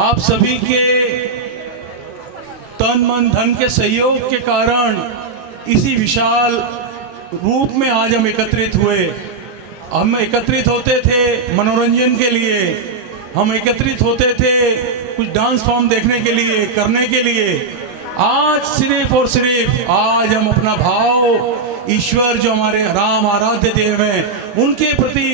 आप सभी के तन मन धन के सहयोग के कारण इसी विशाल रूप में आज हम एकत्रित हुए. हम एकत्रित होते थे मनोरंजन के लिए, हम एकत्रित होते थे कुछ डांस फॉर्म देखने के लिए, करने के लिए. आज सिर्फ और सिर्फ आज हम अपना भाव ईश्वर जो हमारे राम आराध्य देव हैं उनके प्रति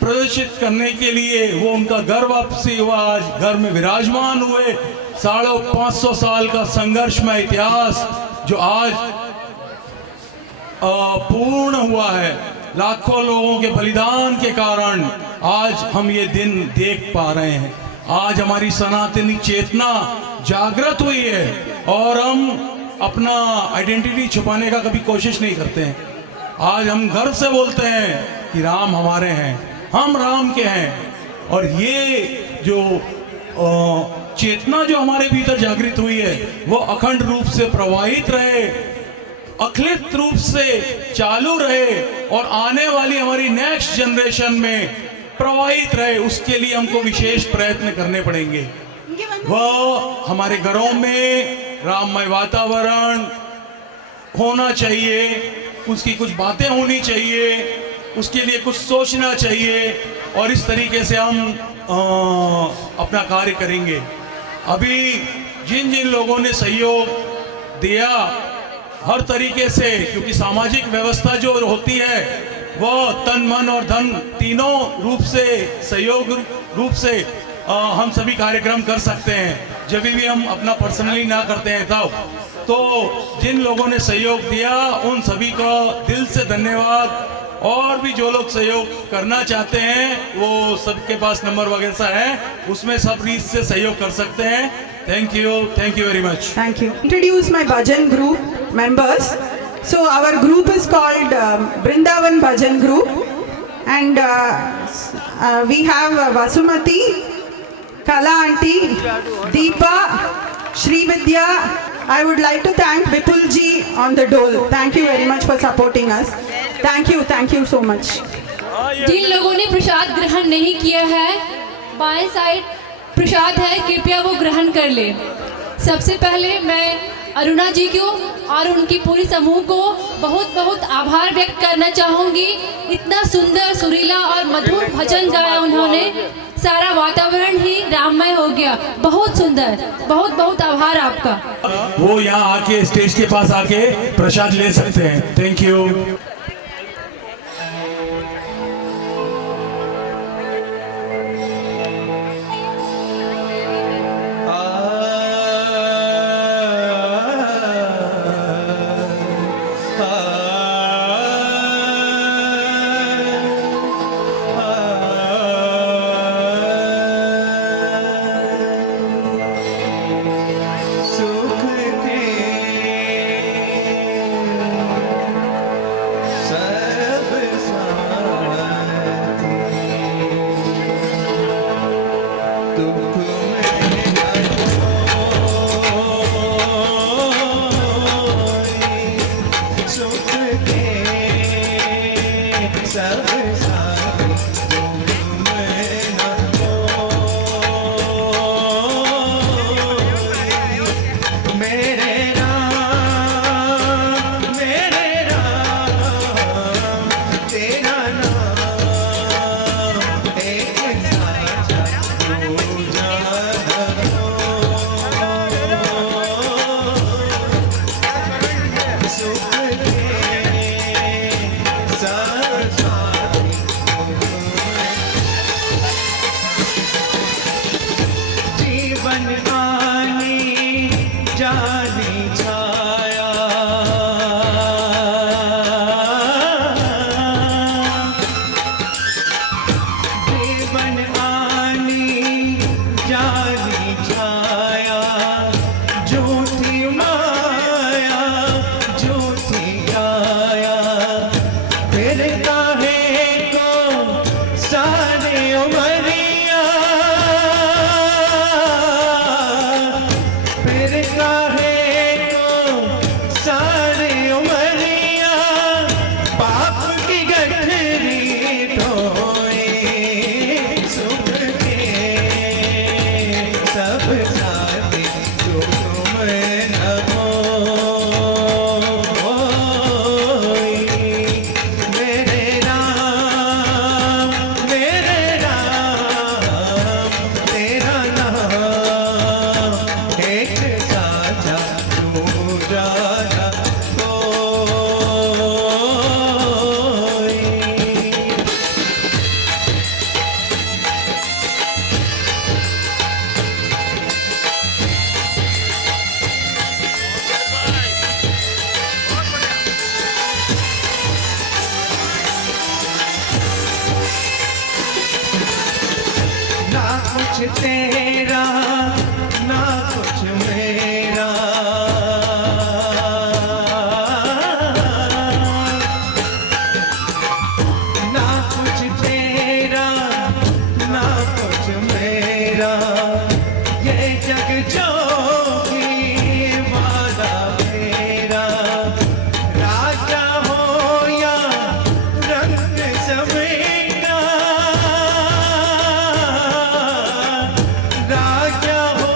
प्रदर्शित करने के लिए, वो उनका घर वापसी हुआ, आज घर में विराजमान हुए. 550 साल का संघर्षमय इतिहास जो आज पूर्ण हुआ है, लाखों लोगों के बलिदान के कारण आज हम ये दिन देख पा रहे हैं. आज हमारी सनातनी चेतना जागृत हुई है और हम अपना आइडेंटिटी छुपाने का कभी कोशिश नहीं करते हैं. आज हम गर्व से बोलते हैं कि राम हमारे हैं, हम राम के हैं. और ये जो चेतना जो हमारे भीतर जागृत हुई है वो अखंड रूप से प्रवाहित रहे, अखिलित रूप से चालू रहे और आने वाली हमारी नेक्स्ट जनरेशन में प्रवाहित रहे. उसके लिए हमको विशेष प्रयत्न करने पड़ेंगे. वह हमारे घरों में राममय वातावरण होना चाहिए, उसकी कुछ बातें होनी चाहिए, उसके लिए कुछ सोचना चाहिए और इस तरीके से हम अपना कार्य करेंगे. अभी जिन जिन लोगों ने सहयोग दिया हर तरीके से, क्योंकि सामाजिक व्यवस्था जो होती है वह तन मन और धन तीनों रूप से सहयोग रूप से हम सभी कार्यक्रम कर सकते हैं। जब भी हम अपना पर्सनली ना करते हैं तब तो जिन लोगों ने सहयोग दिया उन सभी का दिल से धन्यवाद। और भी जो लोग सहयोग करना चाहते हैं वो सबके पास नंबर वगैरह है, उसमें सब रीच से सहयोग कर सकते हैं। Thank you very much. Thank you. Introduce my bhajan group members. So our group is called Brindavan Bhajan Group, and we have Vasumati, Kala Aunty, Deepa, Shri Vidya. I would like to thank Vipul ji on the dole. Thank you very much for supporting us. Thank you so much. जिन लोगों ने प्रसाद ग्रहण नहीं किया है, बाएं side प्रसाद है, कृपया वो ग्रहण कर ले। सबसे पहले मैं अरुणा जी को और उनकी पूरी समूह को बहुत बहुत आभार व्यक्त करना चाहूँगी। इतना सुंदर सुरीला और मधुर भजन गाया उन्होंने, सारा वातावरण ही राममय हो गया। बहुत सुंदर, बहुत बहुत आभार आपका। वो यहाँ आके स्टेज के पास आके प्रसाद ले सकते हैं। Thank you. कुछ तेरा ना कुछ मेरा, ना कुछ तेरा ना कुछ मेरा, ये जग जोगी वादा मेरा। राजा हो या रंग समेटा, राजा हो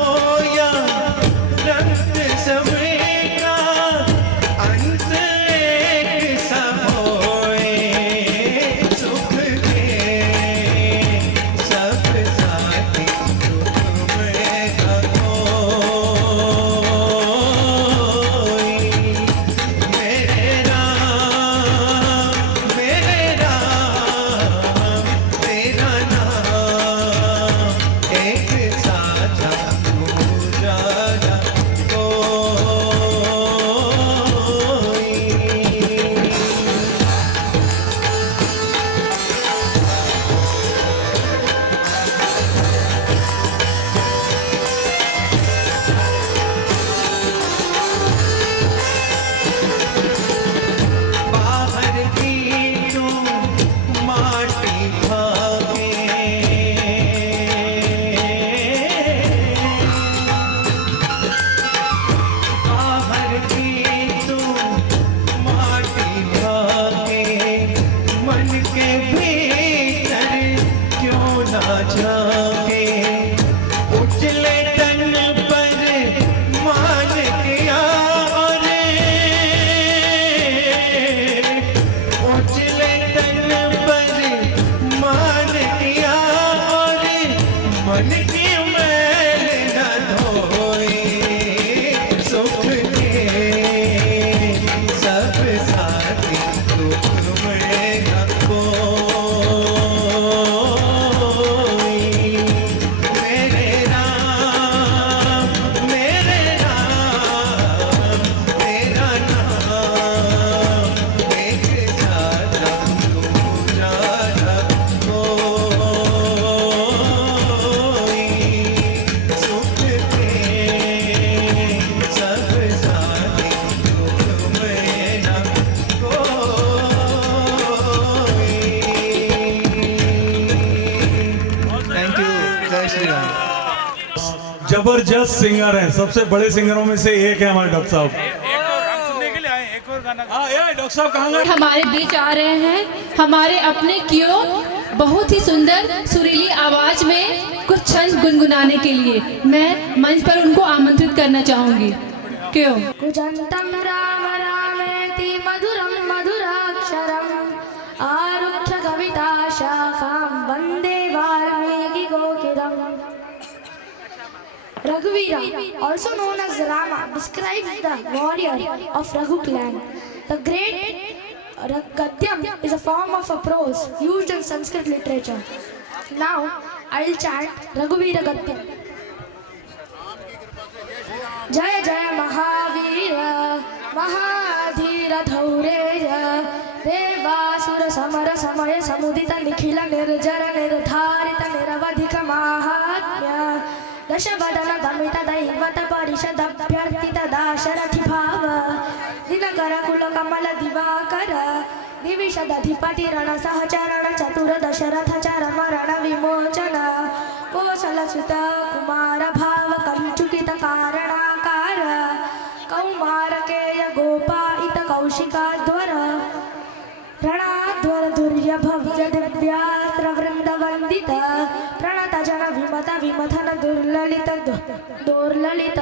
झांके उजले तन पर मान किया और उजले तन पर मान किया और मन की मैल न धोए सुख के सब साथी दुख में न कोई मेरे राम तेरा नाम एक ज्यादा दूजा न कोई सुख के सब साथी दुख में न थैंक यू। जय श्री राम। जबरदस्त सिंगर हैं, सबसे बड़े सिंगरों में से एक है हमारे डॉक्टर साहब। डॉक्टर साहब कहाँ गए? हमारे बीच आ रहे हैं हमारे अपने क्यों बहुत ही सुंदर सुरीली आवाज में कुछ छंद गुनगुनाने के लिए मैं मंच पर उनको आमंत्रित करना चाहूंगी। क्यों? कुजन्तं राम रामेति मधुरं मधुराक्षरम् आरुह्य कविताशाखां वन्दे वाल्मीकिकोकिलम्। Raghuvira, also known as Rama, describes the warrior of Raghu clan. The great Gadyam is a form of a prose used in Sanskrit literature. Now, I will chant Raghuvira Gadyam. जय जय महावीर महाधीर धौरेय देवासुर समर समय समुदित निखिल निर्जर निर्धारित निरवधिक माहात्म्य दशवदन दमित दैवत परिषद अभ्यर्थित दाशरथि भाव दिनकर कुल कमल दिवाकर दिविशद अधिपति रण सहचरण चतुर दशरथ चरम रण विमोचन कौशल सुत कुमार भाव कंचुकित कारणाकार कौमारकेय गोपाइत कौशिकाध्वर रणाध्वर दुर्य भव्य दिव्यास्त्र वृंद वंदित प्रणत जन विमत विमथन दुर्ललित दोर्ललित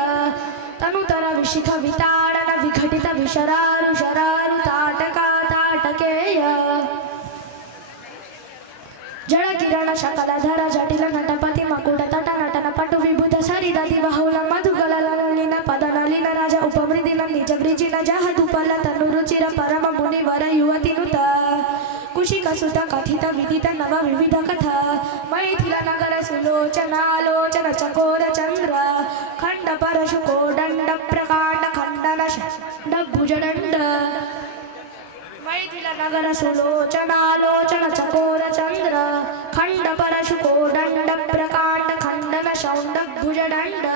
तनुतर विशिख विताड़न विघटित विशरारु शरारु ताटका ताटकेय जड़ किरण शकल धर जटिल नटपति मकुट तट नटन पटु विबुध सरिदति बहुल मधुगल ललिन पद नलिन राज उपमृदिन निज वृजिन जहदुपल तनु रुचिर परम मुनि वर युवति नुत कुशिक सुत कथित विदित नव विविध कथा मैथिल नगर सुलोचनालोचन चकोर चंद्र खंड परशु कोदंड प्रकांड खंडन षड भुजदंड मैथिल नगर सुलोचनालोचन चकोर चंद्र खंड परशु कोदंड प्रकांड खंडन शौंड भुजदंड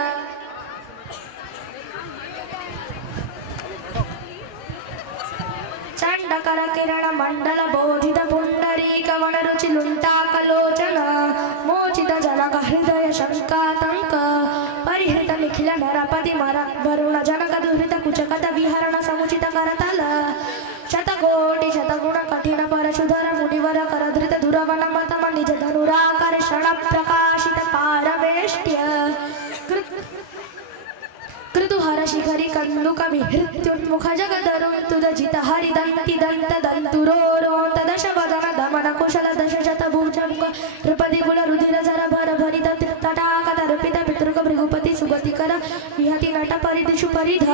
चंडकर किरण मंडल बोधित पुंडरीक वन रुचि लुंटाकलोचन मोचित जनक हृदय शंकातंक परिहृत निखिल नरपति मर वरुण जनक दुहृत कुचकत विहरण समुचित करतल शतकोटि शतगुण कठिन परशुधर मुनिवर करधृत दुरवन मतम निज धनुराकर क्षण प्रकाशित पारमेष्ट्य कृतुहर शिखरि कंदुक विहृत्युन्मुख जगदरुं तुदजित हरिदन्ति दन्त दन्तुरोरोन्त दश वदन दमन कुशल दश शत भुजंग नृपति कुल रुधिर जर भर भरित तटाक तर्पित पितृक भृगुपति सुगतिकर विहति नट परिदिषु परिध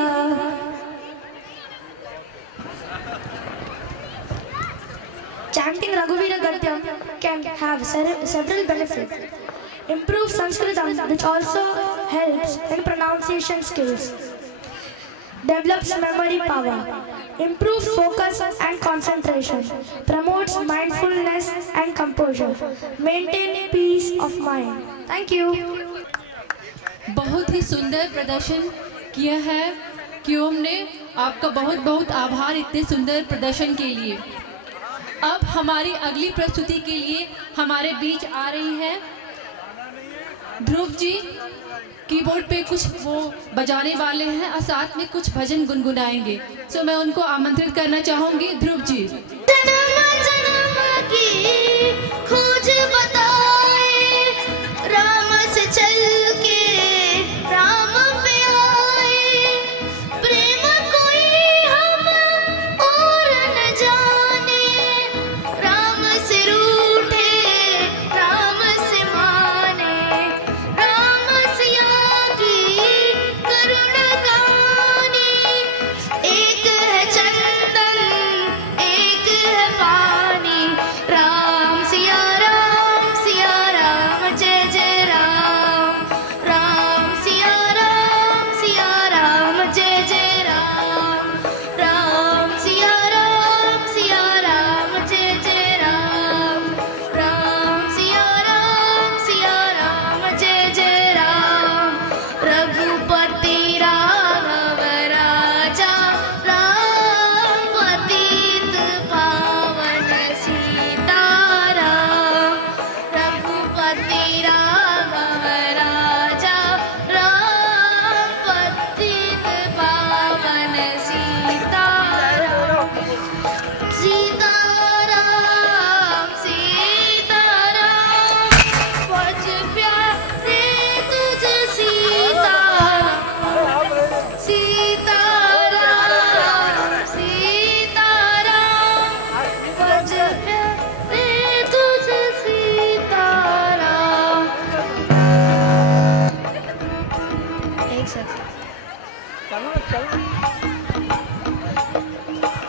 Chanting Raghuvira Gadyam can have several benefits. Improve Sanskritam, which also helps in pronunciation skills. Develops memory power. Improves focus and concentration. Promotes mindfulness and composure. Maintain peace of mind. Thank you. बहुत ही सुंदर प्रदर्शन किया है क्यों ने आपका बहुत बहुत आभार इतने सुंदर प्रदर्शन के लिए। अब हमारी अगली प्रस्तुति के लिए हमारे बीच आ रही है ध्रुव जी। कीबोर्ड पे कुछ वो बजाने वाले हैं और साथ में कुछ भजन गुनगुनाएंगे। सो मैं उनको आमंत्रित करना चाहूँगी। ध्रुव जी। जन्म जन्म की खोज बताए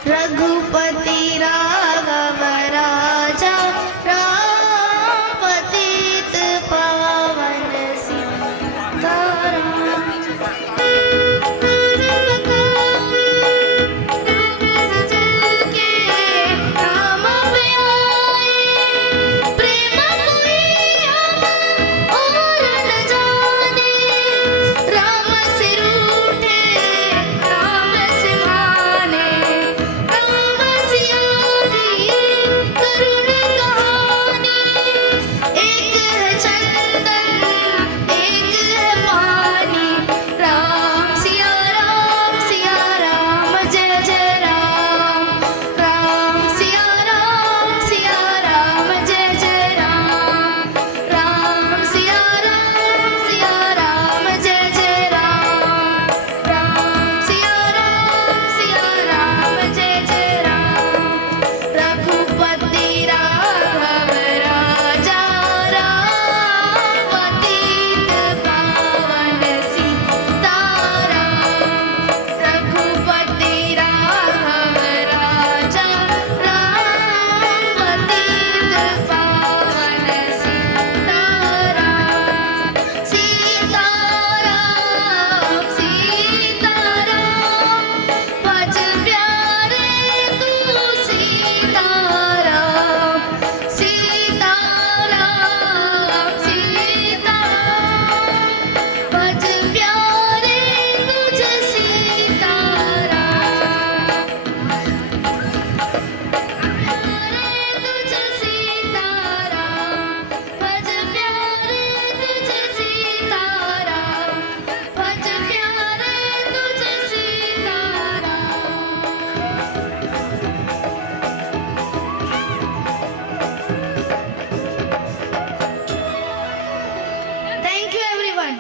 रघुपति राघव राजा राम पतित पावन सीताराम। राम प्यारे प्रेम कोई हम और न जाने। राम से रूठे राम से माने। राम सिया की करुण कहानी। एक है चंदन एक है पानी। राम सिया राम जय जय राम। राम सिया राम जय जय राम। राम सिया राम जय जय राम। राम सिया राम जय जय राम। रघुपति राघव राजा राम पतित पावन सीताराम। रघुपति राघव राजा राम पतित पावन सीताराम। सीताराम सीताराम भज प्यारे तू सीताराम। सीताराम सीताराम भज प्यारे तुझ सीताराम। तुझ सीताराम भज प्यारे तुझ सीताराम। भज प्यारे तुझ सीताराम। Thank you everyone.